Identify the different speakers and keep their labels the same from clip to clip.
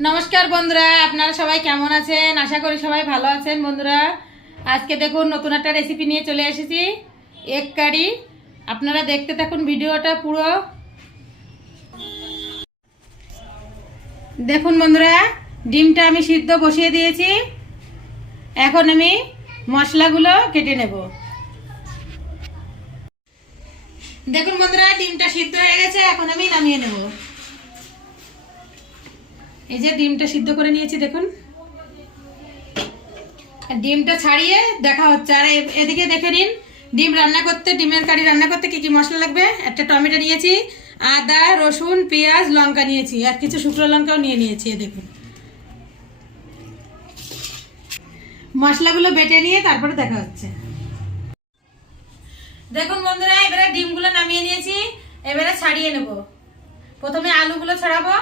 Speaker 1: নমস্কার বন্ধুরা, আপনারা সবাই কেমন আছেন? আশা করি সবাই ভালো আছেন বন্ধুরা। আজকে দেখুন, নতুন একটা রেসিপি নিয়ে চলে এসেছি এগ কারি আপনারা দেখতে থাকুন ভিডিওটা পুরো। দেখুন বন্ধুরা, ডিমটা আমি সিদ্ধ বসিয়ে দিয়েছি। এখন আমি মশলাগুলো কেটে নেব। দেখুন বন্ধুরা, ডিমটা সিদ্ধ হয়ে গেছে, এখন আমি নামিয়ে নেব। এই যে ডিমটা সিদ্ধ করে নিয়েছি, দেখুন। ডিমটা ছাড়িয়ে দেখা হচ্ছে। আর এদিকে দেখে নিন, ডিম রান্না করতে, ডিমের কারি রান্না করতে কি কি মশলা লাগবে? একটা টমেটো নিয়েছি, আদা, রসুন, পেঁয়াজ, লঙ্কা নিয়েছি, আর কিছু শুকনো লঙ্কাও নিয়ে নিয়েছি দেখুন। মশলাগুলো বেটে নিয়ে তারপরে দেখা হচ্ছে। দেখুন বন্ধুরা, এবারে ডিমগুলো নামিয়ে নিয়েছি, এবারে ছাড়িয়ে নেব। প্রথমে আলুগুলো ছড়াবো।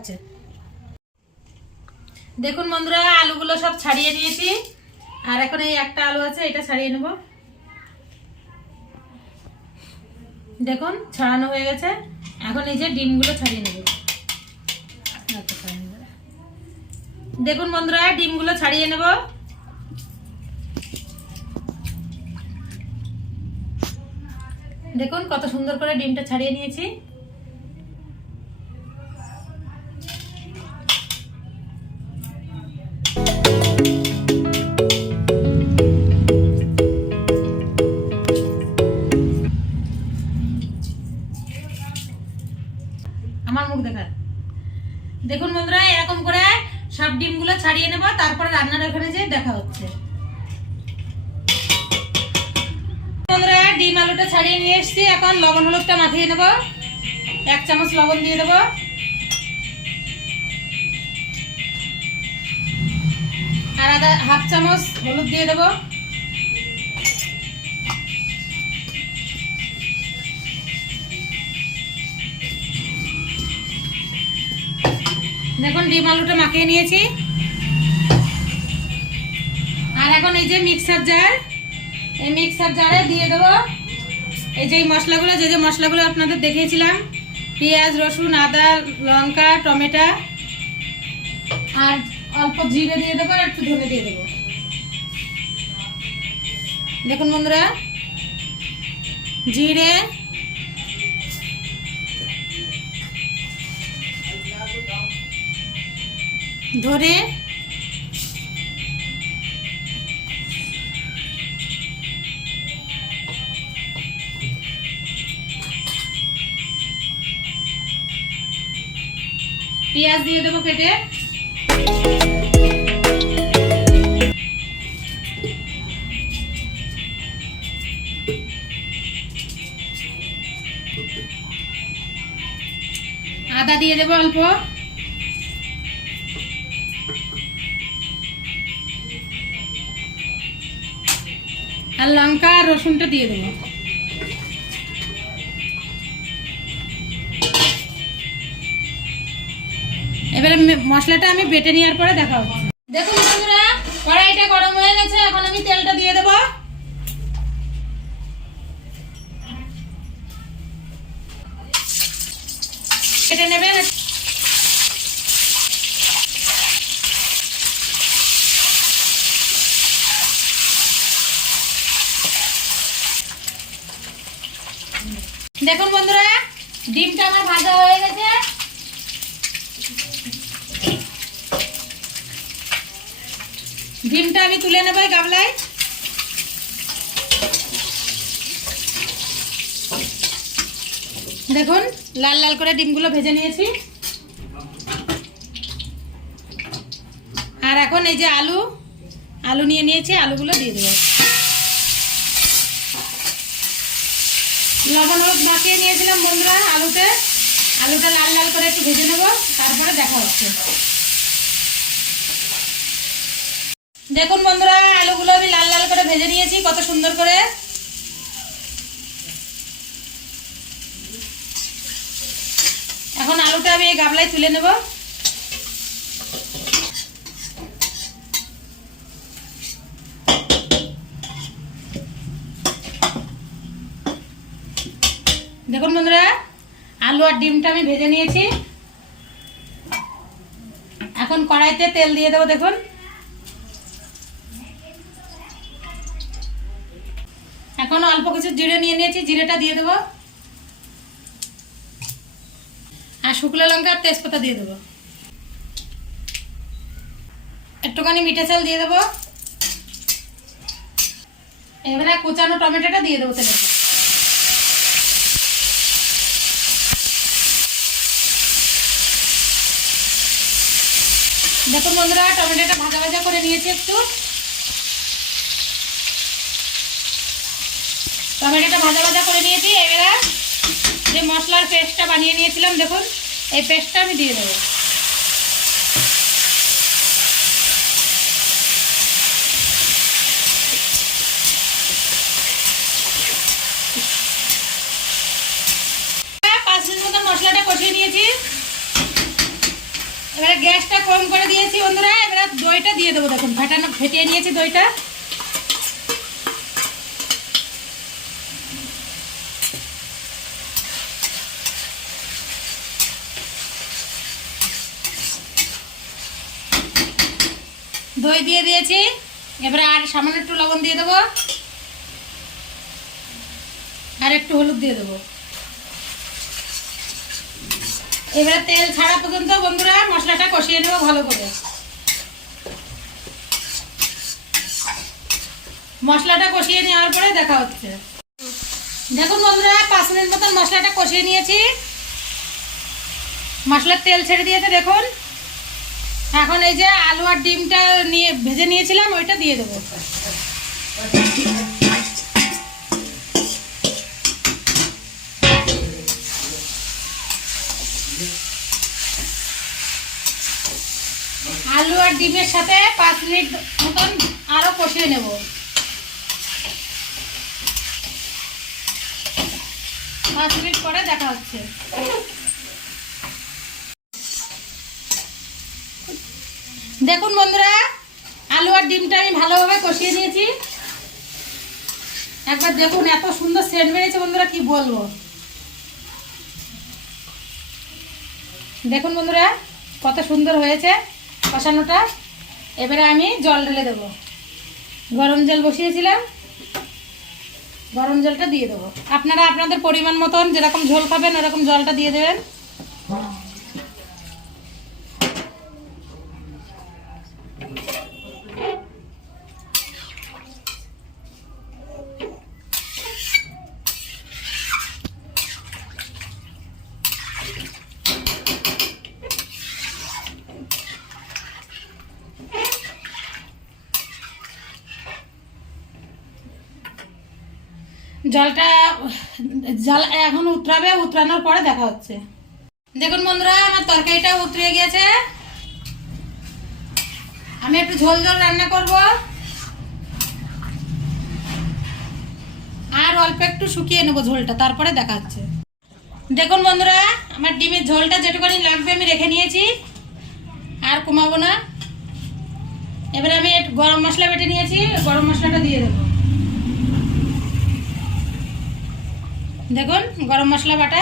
Speaker 1: হচ্ছে দেখুন বন্ধুরা আলুগুলো সব ছাড়িয়ে নিয়েছি। আর এখন এই একটা আলু আছে এটা ছাড়িয়ে নেব। দেখুন ছাড়ানো হয়ে গেছে। এখন এই যে ডিমগুলো আচ্ছা, ছাড়িয়ে নেব। দেখুন বন্ধুরা ডিমগুলো ছাড়িয়ে নেব। দেখুন কত সুন্দর করে ডিমটা ছাড়িয়ে নিয়েছি। আমার মুখ দেখা দেখুন বন্ধুরা, এরকম করে সব ডিমগুলো ছাড়িয়ে নেব, তারপরে রান্নার ওখানে যে দেখা হচ্ছে। বন্ধুরা, ডিম আলুটা ছাড়িয়ে নিয়ে এসেছি, এখন লবণ হলুদটা মাখিয়ে নেব। এক চামচ লবণ দিয়ে দেবো। আর আদা হাফ চামচ হলুদ দিয়ে দেবো। দেখুন, ডিম আলুটা মাখিয়ে নিয়েছি। আর এখন এই যে মিক্সার জার এই মিক্সার জারে দিয়ে দেবো এই যে এই মশলাগুলো, যে যে মশলাগুলো আপনাদের দেখিয়েছিলাম, পেঁয়াজ, রসুন, আদা, লঙ্কা, টমেটো, আর অল্প জিরে দিয়ে দেবো আর একটু ধনে দিয়ে দেবো। দেখুন বন্ধুরা, জিরে ধরে পেঁয়াজ দিয়ে দেবো কেটে। আদা দিয়ে দেবো অল্প। আর লঙ্কা আর রসুনটা দিয়ে দেবো। এবারে মশলাটা আমি বেটে নেওয়ার পরে দেখা হচ্ছে দেখুন বন্ধুরা, কড়াইটা গরম হয়ে গেছে, এখন আমি তেলটা দিয়ে দেবো। কেটে নেবেন দেখুন বন্ধুরা, ডিমটা আমার ভাজা হয়ে গেছে। ডিমটা আমি তুলে নেব গামলায়। দেখুন, লাল লাল করে ডিমগুলো ভেজে নিয়েছি। আর এখন এই যে আলু আলু নিয়ে নিয়েছি, আলুগুলো দিয়ে দেবো। লবণ হলুদ মাখিয়ে নিয়েছিলাম বন্ধুরা আলুতে। আলুটা লাল লাল করে একটু ভেজে নেব, তারপরে দেখা হচ্ছে। দেখুন বন্ধুরা, আলুগুলো আমি লাল লাল করে ভেজে নিয়েছি, কত সুন্দর করে। এখন আলুটা আমি এই গামলায় তুলে নেব। দেখুন বন্ধুরা, আলু আর ডিমটা আমি ভেজে নিয়েছি। এখন কড়াইতে তেল দিয়ে দেবো, দেখুন। এখন অল্প কিছু জিরে নিয়ে নিয়েছি, জিরেটা দিয়ে দেবো। আর শুকনো লঙ্কা তেজপাতা দিয়ে দেবো। একটুখানি মিঠে চাল দিয়ে দেবো। এবারে কুচানো টমেটোটা দিয়ে দেবো তেলের দেখুন বন্ধুরা, টমেটোটা ভাজা ভাজা করে নিয়েছি একটু। টমেটোটা ভাজা ভাজা করে নিয়েছি, এবারে যে মশলার পেস্টটা বানিয়ে নিয়েছিলাম, দেখুন, এই পেস্টটা আমি দিয়ে দেবো পাঁচ মিনিট মতন মশলাটা কষিয়ে নিয়েছি এবারে গ্যাসটা কম করে দিয়েছি বন্ধুরা এবারে দইটা দিয়ে দেবো, দেখুন, ফাটানো, ফেটিয়ে নিয়েছি দইটা। দই দিয়ে দিয়েছি। এবারে আর সামান্য একটু লবণ দিয়ে দেবো। আর একটু হলুদ দিয়ে দেবো। এবারে তেল ছাড়া পর্যন্ত বন্ধুরা মশলাটা কষিয়ে নেব ভালো করে। মশলাটা কষিয়ে নেওয়ার পরে দেখা হচ্ছে। দেখুন বন্ধুরা, পাঁচ মিনিট মতন মশলাটা কষিয়ে নিয়েছি। মশলার তেল ছেড়ে দিয়েছে, দেখুন। এখন এই যে আলু আর ডিমটা নিয়ে ভেজে নিয়েছিলাম, ওইটা দিয়ে দেবো। আলু আর ডিমের সাথে পাঁচ মিনিট মতন আরও কষিয়ে নেব। পাঁচ মিনিট পরে দেখা হচ্ছে। দেখুন বন্ধুরা, আলু আর ডিমটা আমি ভালোভাবে কষিয়ে নিয়েছি। একবার দেখুন, এত সুন্দর সেন্ট বেরিয়েছে বন্ধুরা, কি বলব? দেখুন বন্ধুরা, কত সুন্দর হয়েছে কষানোটা। এবারে আমি জল ঢেলে দেবো। গরম জল বসিয়েছিলাম। গরম জলটা দিয়ে দেবো। আপনারা আপনাদের পরিমাণ মতন যেরকম ঝোল খাবেন, ওরকম জলটা দিয়ে দেবেন। জলটা, জল এখন উতরাবে, উতরানোর পরে দেখা হচ্ছে। দেখুন বন্ধুরা, আমার তরকারিটা উতরে গিয়েছে। আমি একটু ঝোল ঝোল রান্না করব। আর অল্প একটু শুকিয়ে নেব ঝোলটা, তারপরে দেখা হচ্ছে। দেখুন বন্ধুরা, আমার ডিমের ঝোলটা যেটুকুনি লাগবে আমি রেখে নিয়েছি। আর কমাবো না। এবারে আমি গরম মশলা বেটে নিয়েছি, গরম মশলাটা দিয়ে দেবো। দেখুন, গরম মশলা বাটা,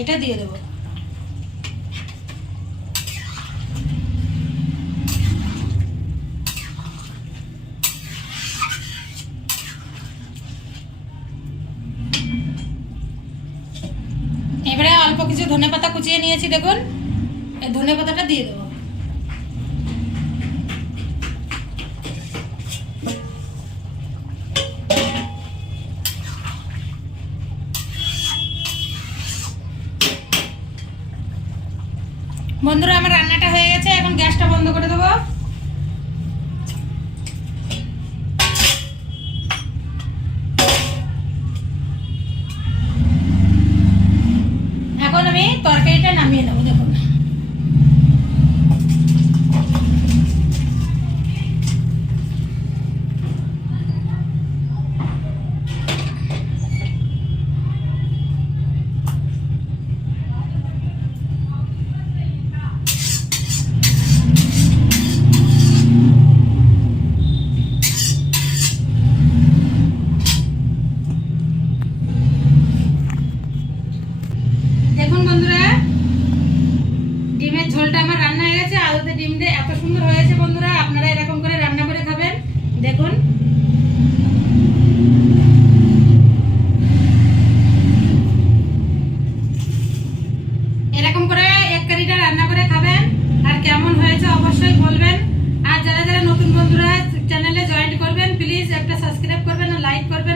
Speaker 1: এটা দিয়ে দেবো। এবারে অল্প কিছু ধনে পাতা কুচিয়ে নিয়েছি, দেখুন। এই ধনে পাতাটা দিয়ে দেবো। বন্ধুরা, আমার রান্নাটা হয়ে গেছে, এখন গ্যাসটা বন্ধ করে দেবো। এখন আমি তরকারিটা নামিয়ে নেব। একটা সাবস্ক্রাইব করবেন আর লাইক করবেন।